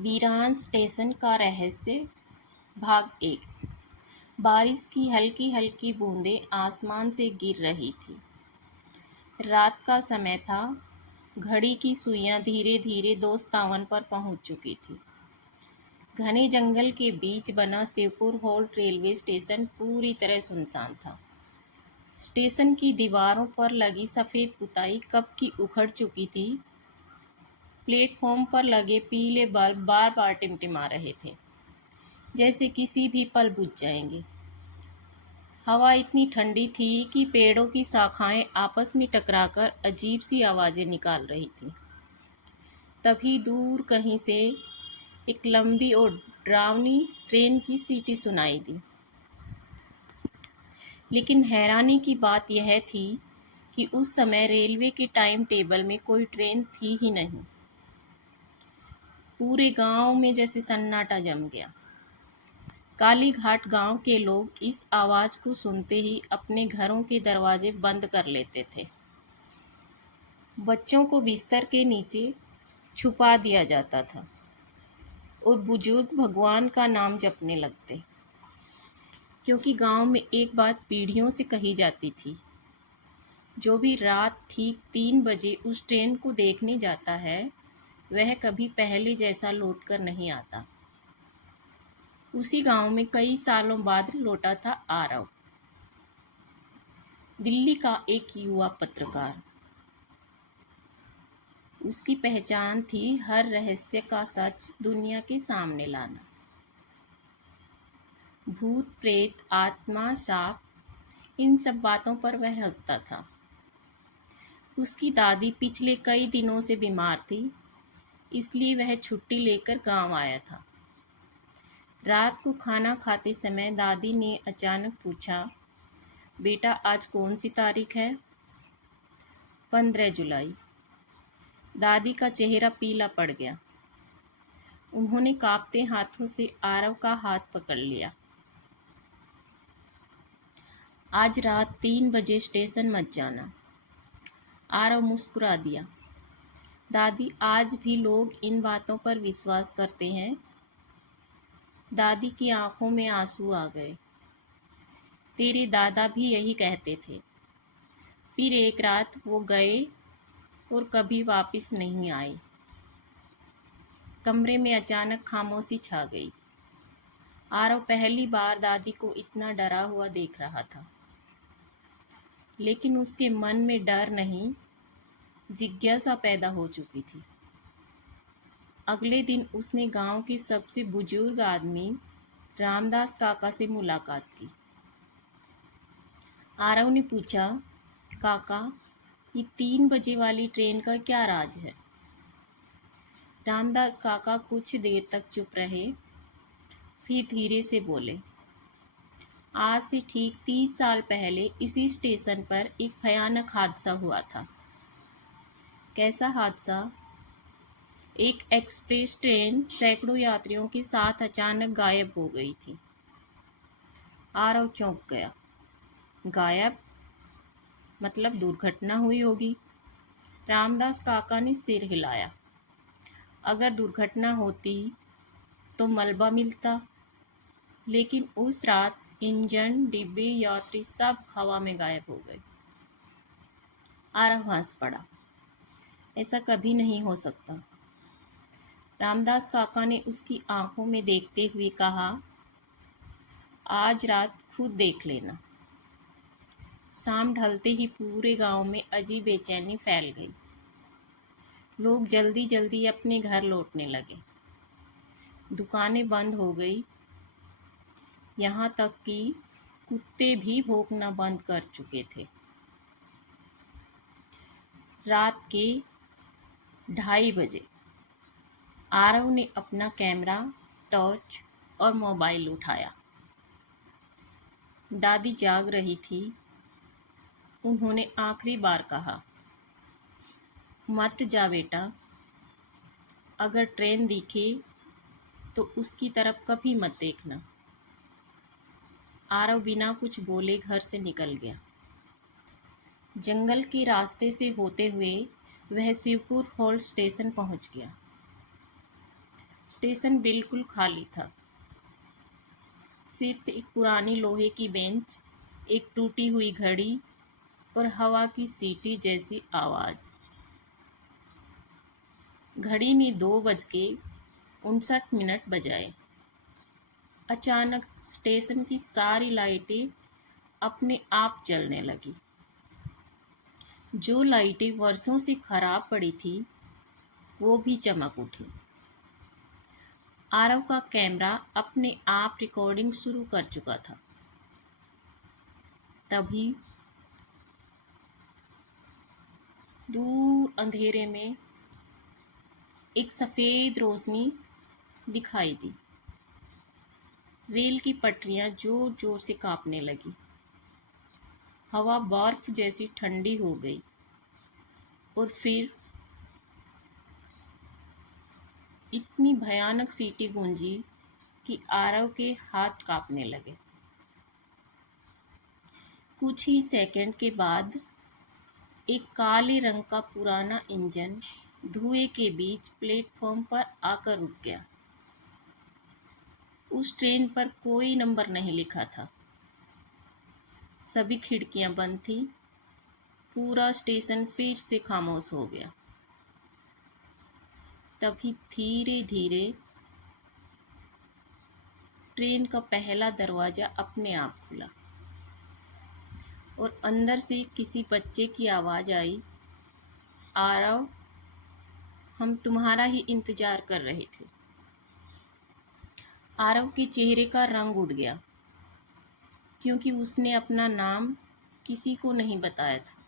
वीरान स्टेशन का रहस्य भाग 1। बारिश की हल्की हल्की बूंदें आसमान से गिर रही थी। रात का समय था। घड़ी की सुइयां धीरे धीरे दोस्तावन पर पहुंच चुकी थी। घने जंगल के बीच बना शिवपुर हॉल्ट रेलवे स्टेशन पूरी तरह सुनसान था। स्टेशन की दीवारों पर लगी सफ़ेद पुताई कब की उखड़ चुकी थी। प्लेटफॉर्म पर लगे पीले बल्ब बार बार टिमटिमा रहे थे, जैसे किसी भी पल बुझ जाएंगे। हवा इतनी ठंडी थी कि पेड़ों की शाखाएं आपस में टकराकर अजीब सी आवाज़ें निकाल रही थीं। तभी दूर कहीं से एक लंबी और डरावनी ट्रेन की सीटी सुनाई दी। लेकिन हैरानी की बात यह थी कि उस समय रेलवे के टाइम टेबल में कोई ट्रेन थी ही नहीं। पूरे गांव में जैसे सन्नाटा जम गया। कालीघाट गांव के लोग इस आवाज़ को सुनते ही अपने घरों के दरवाजे बंद कर लेते थे। बच्चों को बिस्तर के नीचे छुपा दिया जाता था और बुजुर्ग भगवान का नाम जपने लगते, क्योंकि गांव में एक बात पीढ़ियों से कही जाती थी, जो भी रात ठीक 3 बजे उस ट्रेन को देखने जाता है वह कभी पहले जैसा लौट कर नहीं आता। उसी गांव में कई सालों बाद लौटा था आरव, दिल्ली का एक युवा पत्रकार। उसकी पहचान थी हर रहस्य का सच दुनिया के सामने लाना। भूत प्रेत आत्मा शाप, इन सब बातों पर वह हंसता था। उसकी दादी पिछले कई दिनों से बीमार थी, इसलिए वह छुट्टी लेकर गांव आया था। रात को खाना खाते समय दादी ने अचानक पूछा, बेटा आज कौन सी तारीख है? 15 जुलाई। दादी का चेहरा पीला पड़ गया। उन्होंने कांपते हाथों से आरव का हाथ पकड़ लिया। आज रात 3 बजे स्टेशन मत जाना। आरव मुस्कुरा दिया। दादी, आज भी लोग इन बातों पर विश्वास करते हैं। दादी की आंखों में आंसू आ गए। तेरे दादा भी यही कहते थे। फिर एक रात वो गए और कभी वापस नहीं आए। कमरे में अचानक खामोशी छा गई। आरव पहली बार दादी को इतना डरा हुआ देख रहा था, लेकिन उसके मन में डर नहीं, जिज्ञासा पैदा हो चुकी थी। अगले दिन उसने गांव के सबसे बुजुर्ग आदमी रामदास काका से मुलाकात की। आरव ने पूछा, काका, ये 3 बजे वाली ट्रेन का क्या राज है? रामदास काका कुछ देर तक चुप रहे, फिर धीरे से बोले, आज से ठीक 30 साल पहले इसी स्टेशन पर एक भयानक हादसा हुआ था। कैसा हादसा? एक एक्सप्रेस ट्रेन सैकड़ों यात्रियों के साथ अचानक गायब हो गई थी। आरव चौंक गया। गायब? मतलब दुर्घटना हुई होगी। रामदास काका ने सिर हिलाया। अगर दुर्घटना होती तो मलबा मिलता, लेकिन उस रात इंजन, डिब्बे, यात्री सब हवा में गायब हो गए। आरव हंस पड़ा। ऐसा कभी नहीं हो सकता। रामदास काका ने उसकी आंखों में देखते हुए कहा, आज रात खुद देख लेना। शाम ढलते ही पूरे गांव में अजीब बेचैनी फैल गई। लोग जल्दी जल्दी अपने घर लौटने लगे। दुकानें बंद हो गई, यहाँ तक कि कुत्ते भी भौंकना बंद कर चुके थे। रात के 2:30 बजे आरव ने अपना कैमरा, टॉर्च और मोबाइल उठाया। दादी जाग रही थी। उन्होंने आखिरी बार कहा, मत जा बेटा, अगर ट्रेन दिखे तो उसकी तरफ कभी मत देखना। आरव बिना कुछ बोले घर से निकल गया। जंगल के रास्ते से होते हुए वह शिवपुर हॉल्ट स्टेशन पहुंच गया। स्टेशन बिल्कुल खाली था। सिर्फ एक पुरानी लोहे की बेंच, एक टूटी हुई घड़ी और हवा की सीटी जैसी आवाज़। घड़ी ने 2:59 बजाए। अचानक स्टेशन की सारी लाइटें अपने आप जलने लगी। जो लाइटें वर्षों से खराब पड़ी थी वो भी चमक उठी। आरव का कैमरा अपने आप रिकॉर्डिंग शुरू कर चुका था। तभी दूर अंधेरे में एक सफ़ेद रोशनी दिखाई दी। रेल की पटरियां जोर जोर से कांपने लगी। हवा बर्फ जैसी ठंडी हो गई और फिर इतनी भयानक सीटी गूंजी कि आरव के हाथ कांपने लगे। कुछ ही सेकंड के बाद एक काले रंग का पुराना इंजन धुएं के बीच प्लेटफॉर्म पर आकर रुक गया। उस ट्रेन पर कोई नंबर नहीं लिखा था। सभी खिड़कियां बंद थीं। पूरा स्टेशन फिर से खामोश हो गया। तभी धीरे धीरे ट्रेन का पहला दरवाज़ा अपने आप खुला और अंदर से किसी बच्चे की आवाज़ आई, आरव, हम तुम्हारा ही इंतज़ार कर रहे थे। आरव के चेहरे का रंग उड़ गया, क्योंकि उसने अपना नाम किसी को नहीं बताया था।